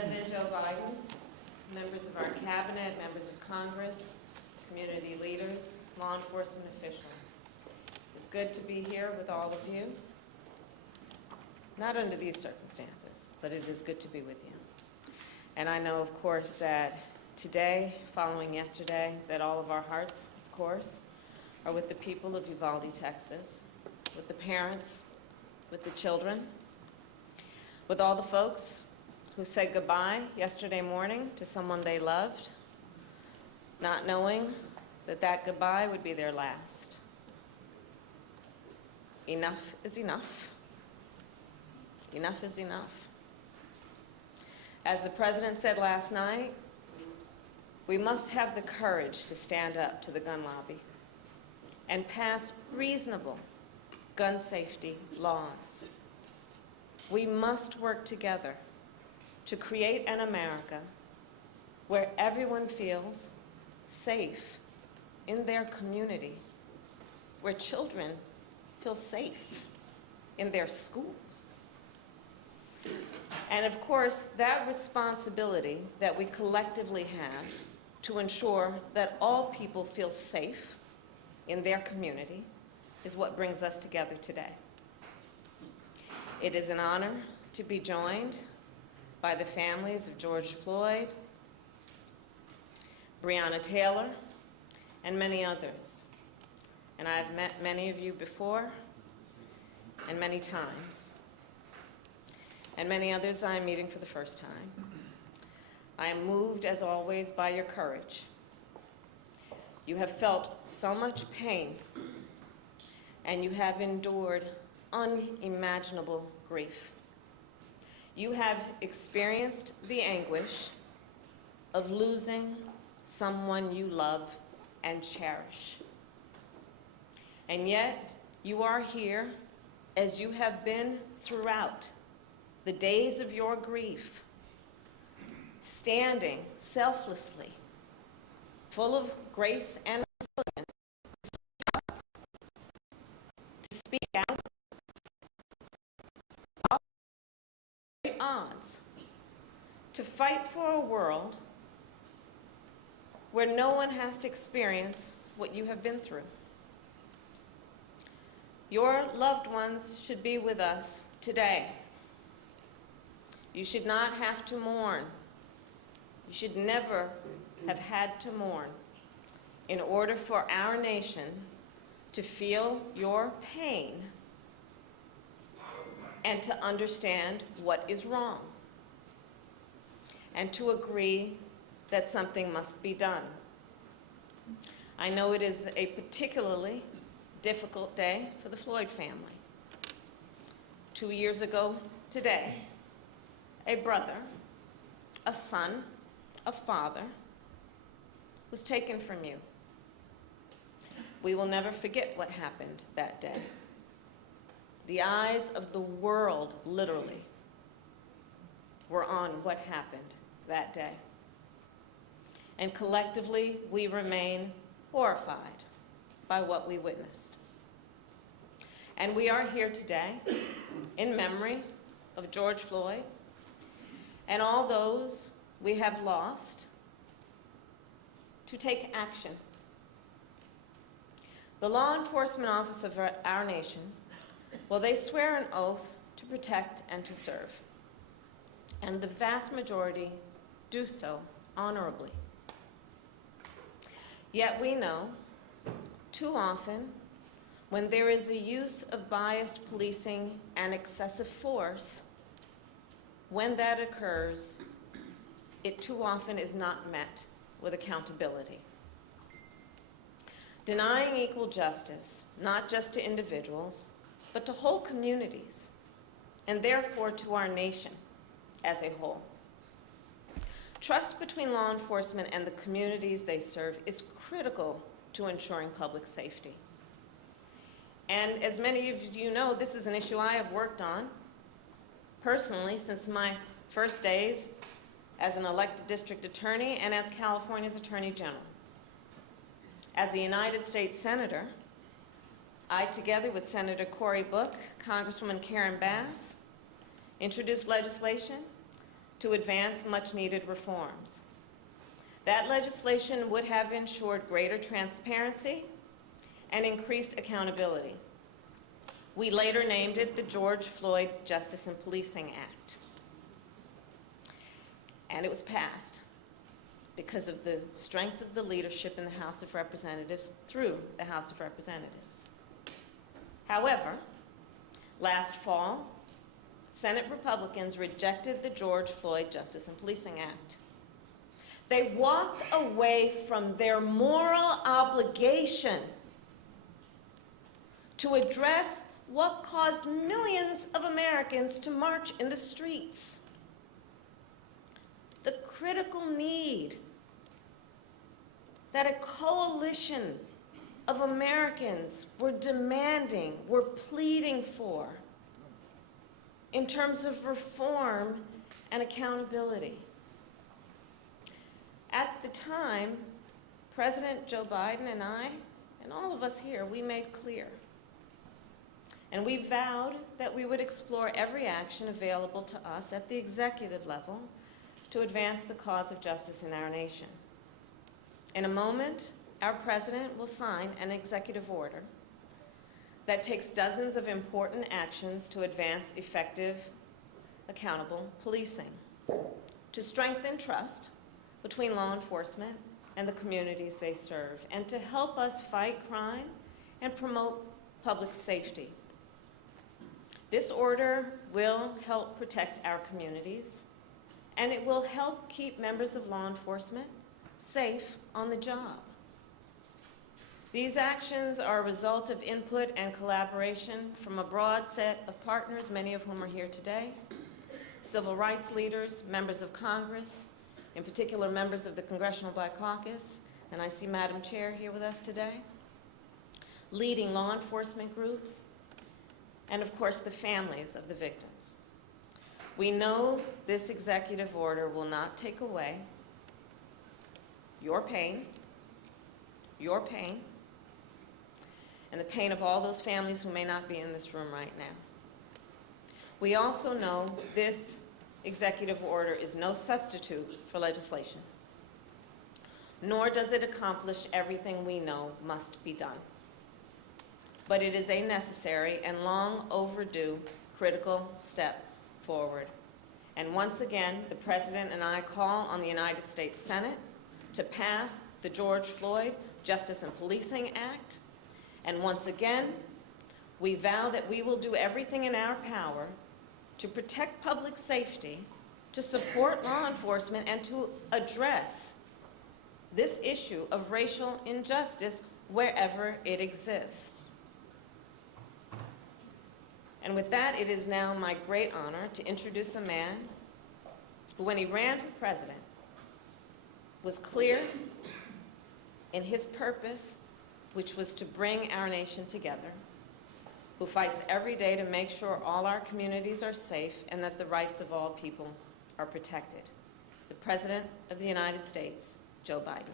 President Joe Biden, members of our cabinet, members of Congress, community leaders, law enforcement officials. It's good to be here with all of you. Not under these circumstances, but it is good to be with you. And I know, of course, that today, following yesterday, that all of our hearts, of course, are with the people of Uvalde, Texas, with the parents, with the children, with all the folks who said goodbye yesterday morning to someone they loved, not knowing that that goodbye would be their last. Enough is enough. Enough is enough. As the President said last night, we must have the courage to stand up to the gun lobby and pass reasonable gun safety laws. We must work together to create an America where everyone feels safe in their community, where children feel safe in their schools. And of course, that responsibility that we collectively have to ensure that all people feel safe in their community is what brings us together today. It is an honor to be joined by the families of George Floyd, Breonna Taylor, and many others. And I've met many of you before, and many times. And many others I am meeting for the first time. I am moved, as always, by your courage. You have felt so much pain, and you have endured unimaginable grief. You have experienced the anguish of losing someone you love and cherish. And yet, you are here, as you have been throughout the days of your grief, standing selflessly, full of grace and resilience, to speak out of great odds, to fight for a world where no one has to experience what you have been through. Your loved ones should be with us today. You should not have to mourn. You should never have had to mourn in order for our nation to feel your pain and to understand what is wrong and to agree that something must be done. I know it is a particularly difficult day for the Floyd family. 2 years ago today, a brother, a son, a father was taken from you. We will never forget what happened that day. The eyes of the world, literally, were on what happened that day. And collectively, we remain horrified by what we witnessed. And we are here today in memory of George Floyd and all those we have lost to take action. The law enforcement office of our nation, well, they swear an oath to protect and to serve. And the vast majority do so honorably. Yet we know, too often, when there is a use of biased policing and excessive force, when that occurs, it too often is not met with accountability. Denying equal justice, not just to individuals, but to whole communities, and therefore to our nation as a whole. Trust between law enforcement and the communities they serve is critical to ensuring public safety. And as many of you know, this is an issue I have worked on personally since my first days as an elected district attorney and as California's Attorney General. As a United States Senator, I, together with Senator Cory Book, Congresswoman Karen Bass, introduced legislation to advance much-needed reforms. That legislation would have ensured greater transparency and increased accountability. We later named it the George Floyd Justice and Policing Act. And it was passed because of the strength of the leadership in the House of Representatives through the House of Representatives. However, last fall, Senate Republicans rejected the George Floyd Justice and Policing Act. They walked away from their moral obligation to address what caused millions of Americans to march in the streets. The critical need that a coalition of Americans were demanding, were pleading for in terms of reform and accountability. At the time, President Joe Biden and I, and all of us here, we made clear, and we vowed that we would explore every action available to us at the executive level to advance the cause of justice in our nation. In a moment, our president will sign an executive order that takes dozens of important actions to advance effective, accountable policing, to strengthen trust between law enforcement and the communities they serve, and to help us fight crime and promote public safety. This order will help protect our communities, and it will help keep members of law enforcement safe on the job. These actions are a result of input and collaboration from a broad set of partners, many of whom are here today, civil rights leaders, members of Congress, in particular members of the Congressional Black Caucus, and I see Madam Chair here with us today, leading law enforcement groups, and of course the families of the victims. We know this executive order will not take away your pain, and the pain of all those families who may not be in this room right now. We also know this executive order is no substitute for legislation, nor does it accomplish everything we know must be done. But it is a necessary and long overdue critical step forward. And once again, the President and I call on the United States Senate to pass the George Floyd Justice and Policing Act. And once again, we vow that we will do everything in our power to protect public safety, to support law enforcement, and to address this issue of racial injustice wherever it exists. And with that, it is now my great honor to introduce a man who, when he ran for president, was clear in his purpose, which was to bring our nation together, who fights every day to make sure all our communities are safe and that the rights of all people are protected. The President of the United States, Joe Biden.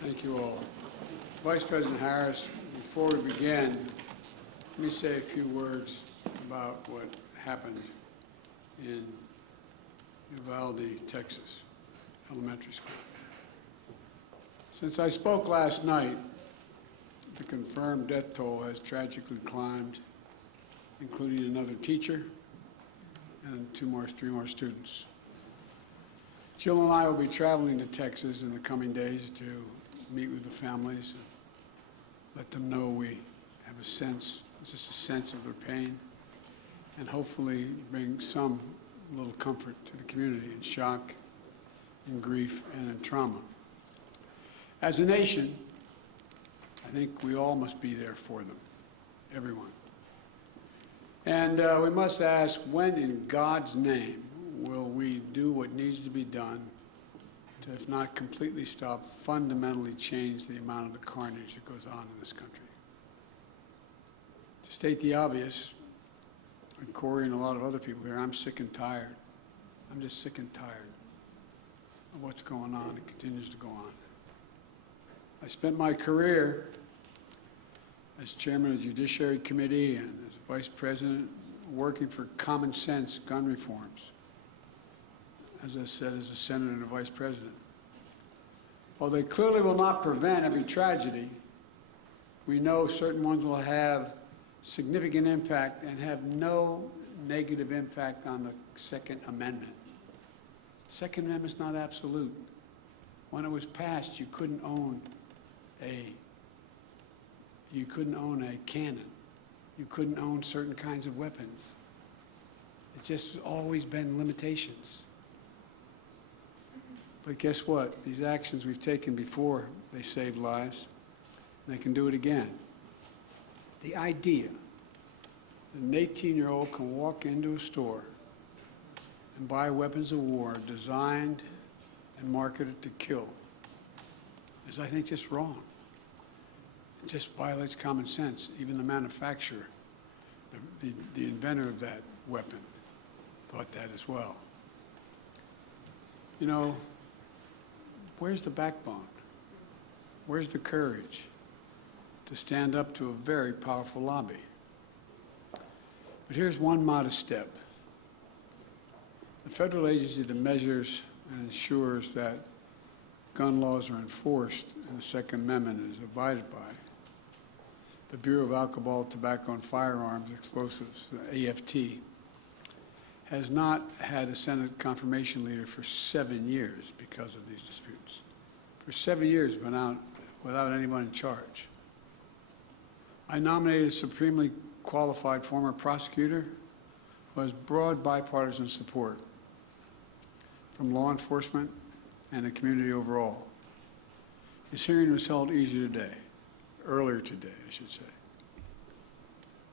Thank you all. Vice President Harris, before we begin, let me say a few words about what happened in Uvalde, Texas, elementary school. Since I spoke last night, the confirmed death toll has tragically climbed, including another teacher and three more students. Jill and I will be traveling to Texas in the coming days to meet with the families and let them know we have a sense, just a sense of their pain, and hopefully bring some little comfort to the community in shock, in grief, and in trauma. As a nation, I think we all must be there for them, everyone. And we must ask, when in God's name will we do what needs to be done to, if not completely stop, fundamentally change the amount of the carnage that goes on in this country? To state the obvious, and Corey and a lot of other people here, I'm sick and tired. I'm just sick and tired of what's going on and continues to go on. I spent my career as chairman of the Judiciary Committee and as vice president working for common sense gun reforms. As I said, as a senator and a vice president. While they clearly will not prevent every tragedy, we know certain ones will have significant impact and have no negative impact on the Second Amendment. Second Amendment is not absolute. When it was passed, you couldn't own a cannon. You couldn't own certain kinds of weapons. It's just always been limitations. But guess what? These actions we've taken before, they saved lives, and they can do it again. The idea that an 18-year-old can walk into a store and buy weapons of war designed and marketed to kill is, I think, just wrong. It just violates common sense. Even the manufacturer, the inventor of that weapon, thought that as well. You know, where's the backbone? Where's the courage to stand up to a very powerful lobby? But here's one modest step. The federal agency that measures and ensures that gun laws are enforced and the Second Amendment is abided by, the Bureau of Alcohol, Tobacco, and Firearms Explosives, AFT, has not had a Senate confirmation leader for 7 years because of these disputes. For 7 years, been out without anyone in charge. I nominated a supremely qualified former prosecutor who has broad bipartisan support from law enforcement and the community overall. His hearing was held earlier today, I should say.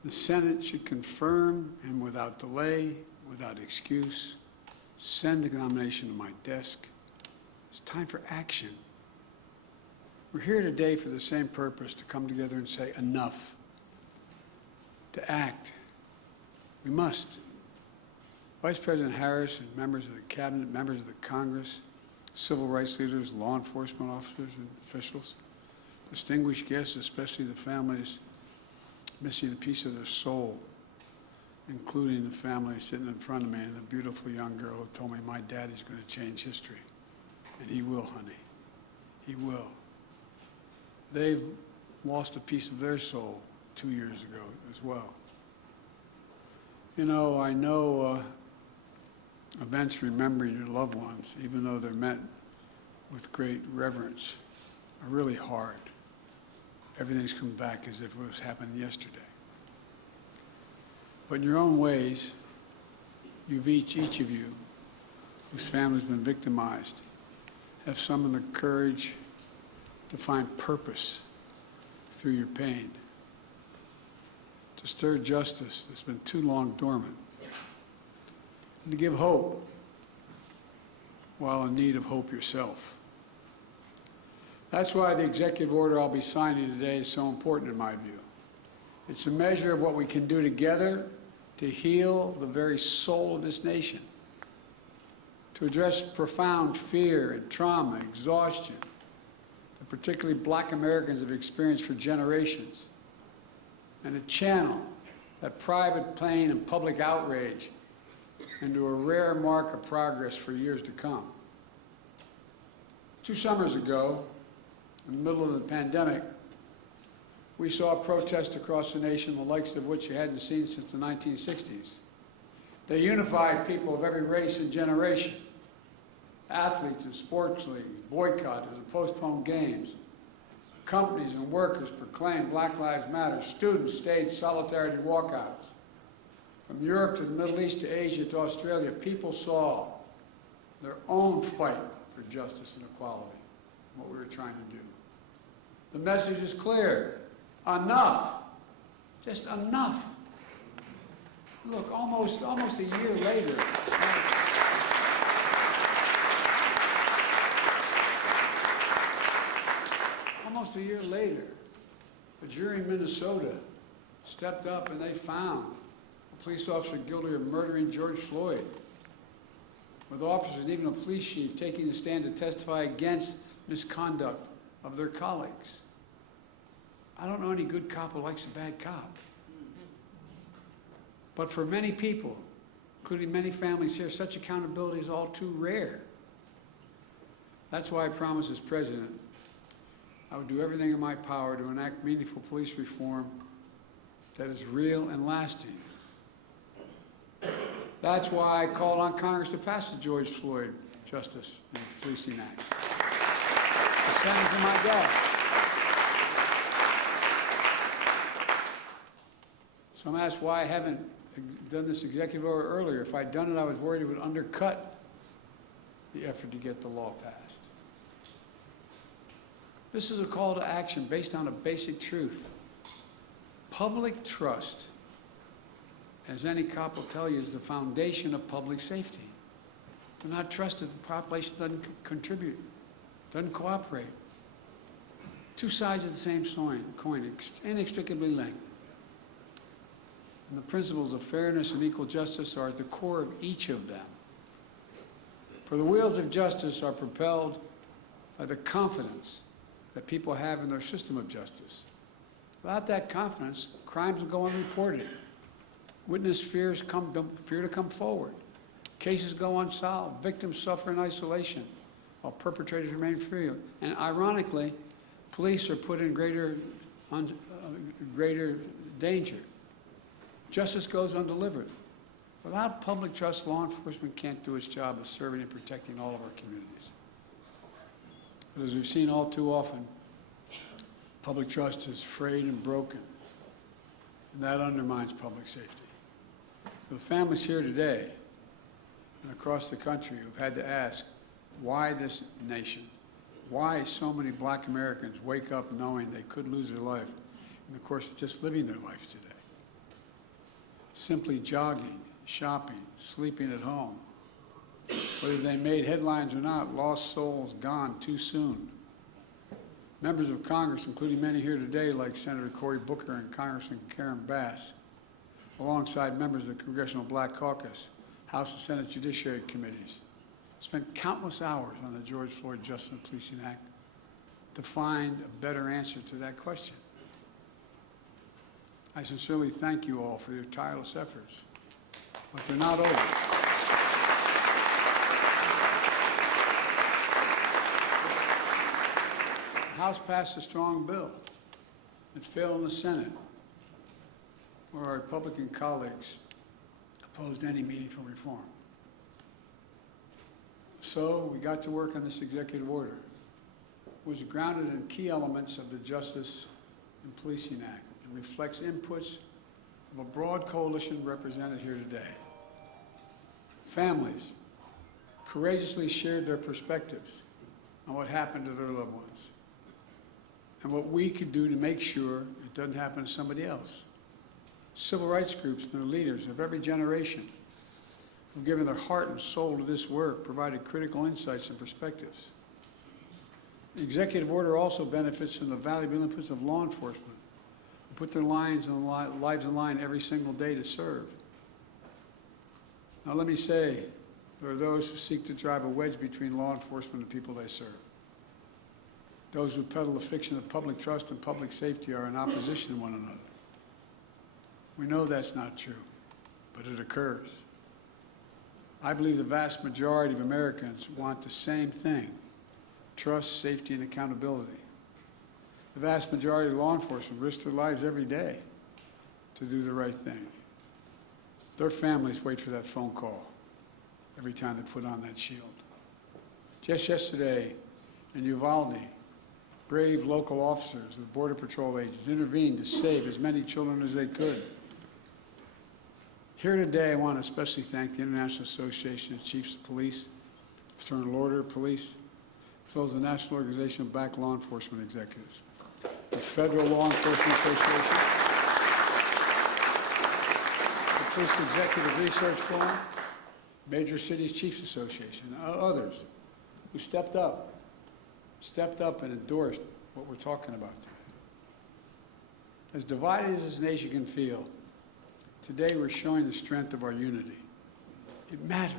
The Senate should confirm and without delay, without excuse, send the nomination to my desk. It's time for action. We're here today for the same purpose, to come together and say enough, to act. We must. Vice President Harris and members of the cabinet, members of the Congress, civil rights leaders, law enforcement officers and officials, distinguished guests, especially the families missing a piece of their soul, including the family sitting in front of me and a beautiful young girl who told me my daddy's going to change history. And he will, honey. He will. They've lost a piece of their soul 2 years ago as well. You know, I know events remembering your loved ones, even though they're met with great reverence, are really hard. Everything's come back as if it was happening yesterday. But in your own ways, you've each of you, whose family's been victimized, have summoned the courage to find purpose through your pain, to stir justice that's been too long dormant, and to give hope while in need of hope yourself. That's why the executive order I'll be signing today is so important in my view. It's a measure of what we can do together to heal the very soul of this nation, to address profound fear and trauma, exhaustion that particularly Black Americans have experienced for generations, and to channel that private pain and public outrage into a rare mark of progress for years to come. 2 summers ago, in the middle of the pandemic, we saw protests across the nation, the likes of which you hadn't seen since the 1960s. They unified people of every race and generation. Athletes and sports leagues boycotted and postponed games. Companies and workers proclaimed Black Lives Matter. Students staged solidarity walkouts. From Europe to the Middle East to Asia to Australia, people saw their own fight for justice and equality, what we were trying to do. The message is clear. Enough. Just enough. Look, almost a year later. Almost a year later, a jury in Minnesota stepped up and they found a police officer guilty of murdering George Floyd, with officers and even a police chief taking the stand to testify against misconduct of their colleagues. I don't know any good cop who likes a bad cop. But for many people, including many families here, such accountability is all too rare. That's why I promised as president I would do everything in my power to enact meaningful police reform that is real and lasting. That's why I called on Congress to pass the George Floyd Justice and Policing Act. The Senate's in my desk. So I'm asked why I haven't done this executive order earlier. If I'd done it, I was worried it would undercut the effort to get the law passed. This is a call to action based on a basic truth. Public trust, as any cop will tell you, is the foundation of public safety. If they're not trusted, the population doesn't contribute, doesn't cooperate. Two sides of the same coin, inextricably linked. And the principles of fairness and equal justice are at the core of each of them. For the wheels of justice are propelled by the confidence that people have in their system of justice. Without that confidence, crimes will go unreported. Witness fear to come forward. Cases go unsolved. Victims suffer in isolation while perpetrators remain free. And ironically, police are put in greater danger. Justice goes undelivered. Without public trust, law enforcement can't do its job of serving and protecting all of our communities. But as we've seen all too often, public trust is frayed and broken, and that undermines public safety. For the families here today and across the country who've had to ask why this nation, why so many black Americans wake up knowing they could lose their life in the course of just living their lives today. Simply jogging, shopping, sleeping at home. Whether they made headlines or not, lost souls gone too soon. Members of Congress, including many here today like Senator Cory Booker and Congressman Karen Bass, alongside members of the Congressional Black Caucus, House and Senate Judiciary Committees, spent countless hours on the George Floyd Justice and Policing Act to find a better answer to that question. I sincerely thank you all for your tireless efforts, but they're not over. The House passed a strong bill. It failed in the Senate, where our Republican colleagues opposed any meaningful reform. So we got to work on this executive order. It was grounded in key elements of the Justice and Policing Act. It reflects inputs of a broad coalition represented here today. Families courageously shared their perspectives on what happened to their loved ones and what we could do to make sure it doesn't happen to somebody else. Civil rights groups and their leaders of every generation who've given their heart and soul to this work provided critical insights and perspectives. The executive order also benefits from the valuable inputs of law enforcement who put their lives in line every single day to serve. Now let me say, there are those who seek to drive a wedge between law enforcement and people they serve. Those who peddle the fiction that public trust and public safety are in opposition to one another. We know that's not true, but it occurs. I believe the vast majority of Americans want the same thing: trust, safety, and accountability. The vast majority of law enforcement risk their lives every day to do the right thing. Their families wait for that phone call every time they put on that shield. Just yesterday in Uvalde, brave local officers of the Border Patrol agents intervened to save as many children as they could. Here today, I want to especially thank the International Association of Chiefs of Police, Fraternal Order of Police, as well as the National Organization of Black Law Enforcement Executives, the Federal Law Enforcement Association, the Police Executive Research Forum, Major Cities Chiefs Association, and others who stepped up and endorsed what we're talking about today. As divided as this nation can feel, today we're showing the strength of our unity. It matters.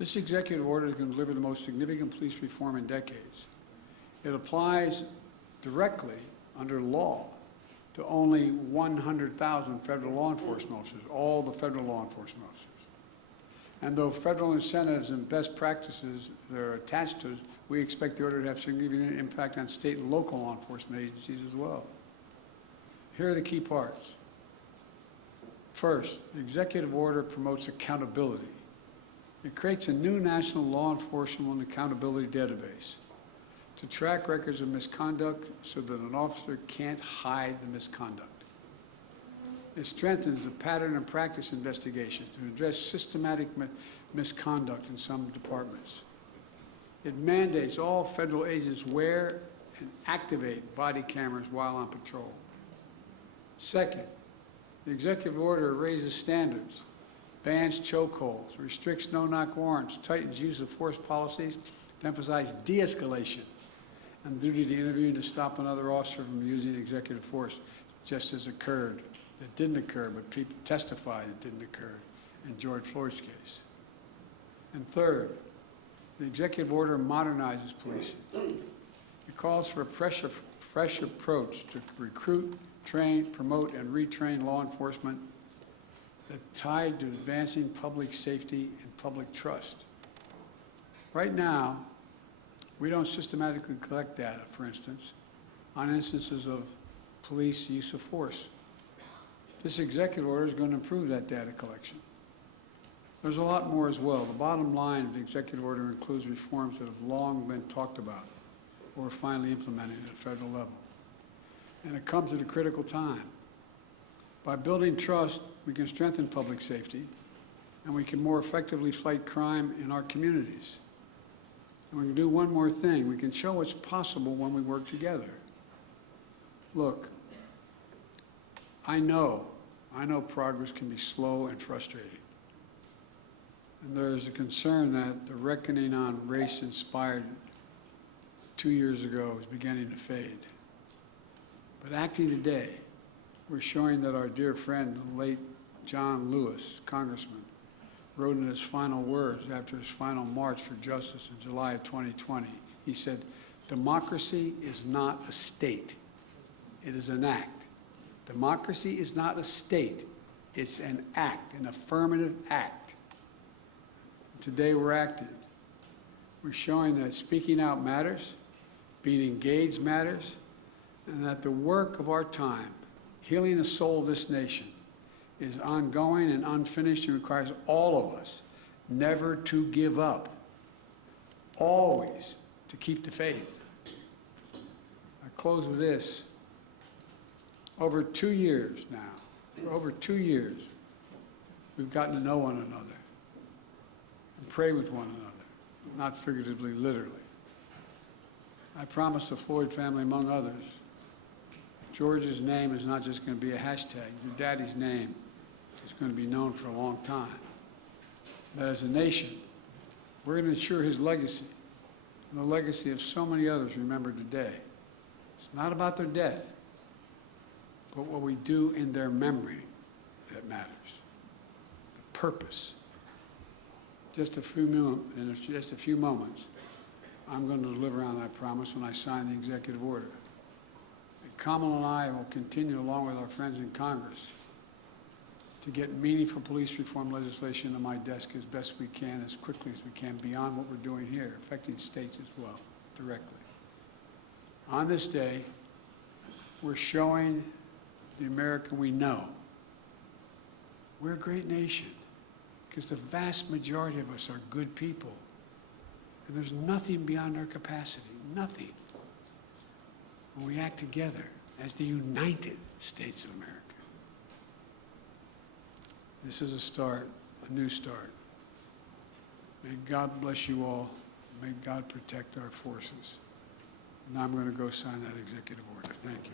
This executive order is going to deliver the most significant police reform in decades. It applies directly under law to only 100,000 federal law enforcement officers, all the federal law enforcement officers. And though federal incentives and best practices that are attached to it, we expect the order to have significant impact on state and local law enforcement agencies as well. Here are the key parts. First, the executive order promotes accountability. It creates a new national law enforcement and accountability database to track records of misconduct so that an officer can't hide the misconduct. It strengthens the pattern and practice investigation to address systematic misconduct in some departments. It mandates all federal agents wear and activate body cameras while on patrol. Second, the executive order raises standards, bans chokeholds, restricts no-knock warrants, tightens use of force policies to emphasize de-escalation and the duty to intervene to stop another officer from using executive force, just as occurred. It didn't occur, but people testified it didn't occur in George Floyd's case. And third, the executive order modernizes policing. It calls for a fresh approach to recruit, train, promote, and retrain law enforcement that's tied to advancing public safety and public trust. Right now, we don't systematically collect data, for instance, on instances of police use of force. This executive order is going to improve that data collection. There's a lot more as well. The bottom line of the executive order includes reforms that have long been talked about or are finally implemented at a federal level. And it comes at a critical time. By building trust, we can strengthen public safety, and we can more effectively fight crime in our communities. And we can do one more thing. We can show what's possible when we work together. Look, I know progress can be slow and frustrating. And there's a concern that the reckoning on race inspired 2 years ago is beginning to fade. But acting today, we're showing that our dear friend, the late John Lewis, Congressman, wrote in his final words after his final march for justice in July of 2020. He said, "Democracy is not a state. It is an act. Democracy is not a state. It's an act, an affirmative act." Today we're acting. We're showing that speaking out matters, being engaged matters, and that the work of our time, healing the soul of this nation, is ongoing and unfinished and requires all of us never to give up, always to keep the faith. I close with this. Over 2 years now, for over 2 years, we've gotten to know one another and pray with one another, not figuratively, literally. I promise the Floyd family, among others, George's name is not just going to be a hashtag. Your daddy's name is going to be known for a long time. But as a nation, we're going to ensure his legacy and the legacy of so many others remembered today. It's not about their death, but what we do in their memory that matters. The purpose. In just a few moments, I'm going to deliver on that promise when I sign the executive order. And Kamala and I will continue, along with our friends in Congress, to get meaningful police reform legislation to my desk as best we can, as quickly as we can, beyond what we're doing here, affecting states as well, directly. On this day, we're showing the America we know we're a great nation, because the vast majority of us are good people. And there's nothing beyond our capacity, nothing, when we act together as the United States of America. This is a start, a new start. May God bless you all. May God protect our forces. Now I'm going to go sign that executive order. Thank you.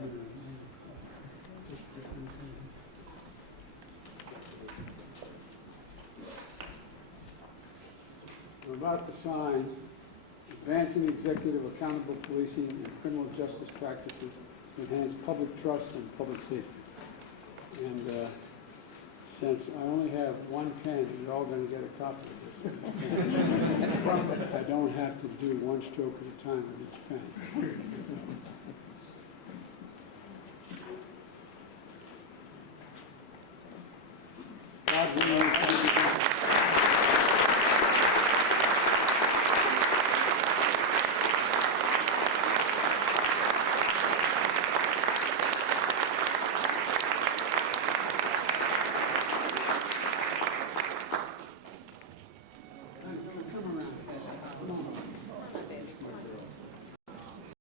I'm about to sign Advancing Executive Accountable Policing and Criminal Justice Practices to Enhance Public Trust and Public Safety. And since I only have one pen, you're all going to get a copy of this. I don't have to do one stroke at a time with each pen. God willing,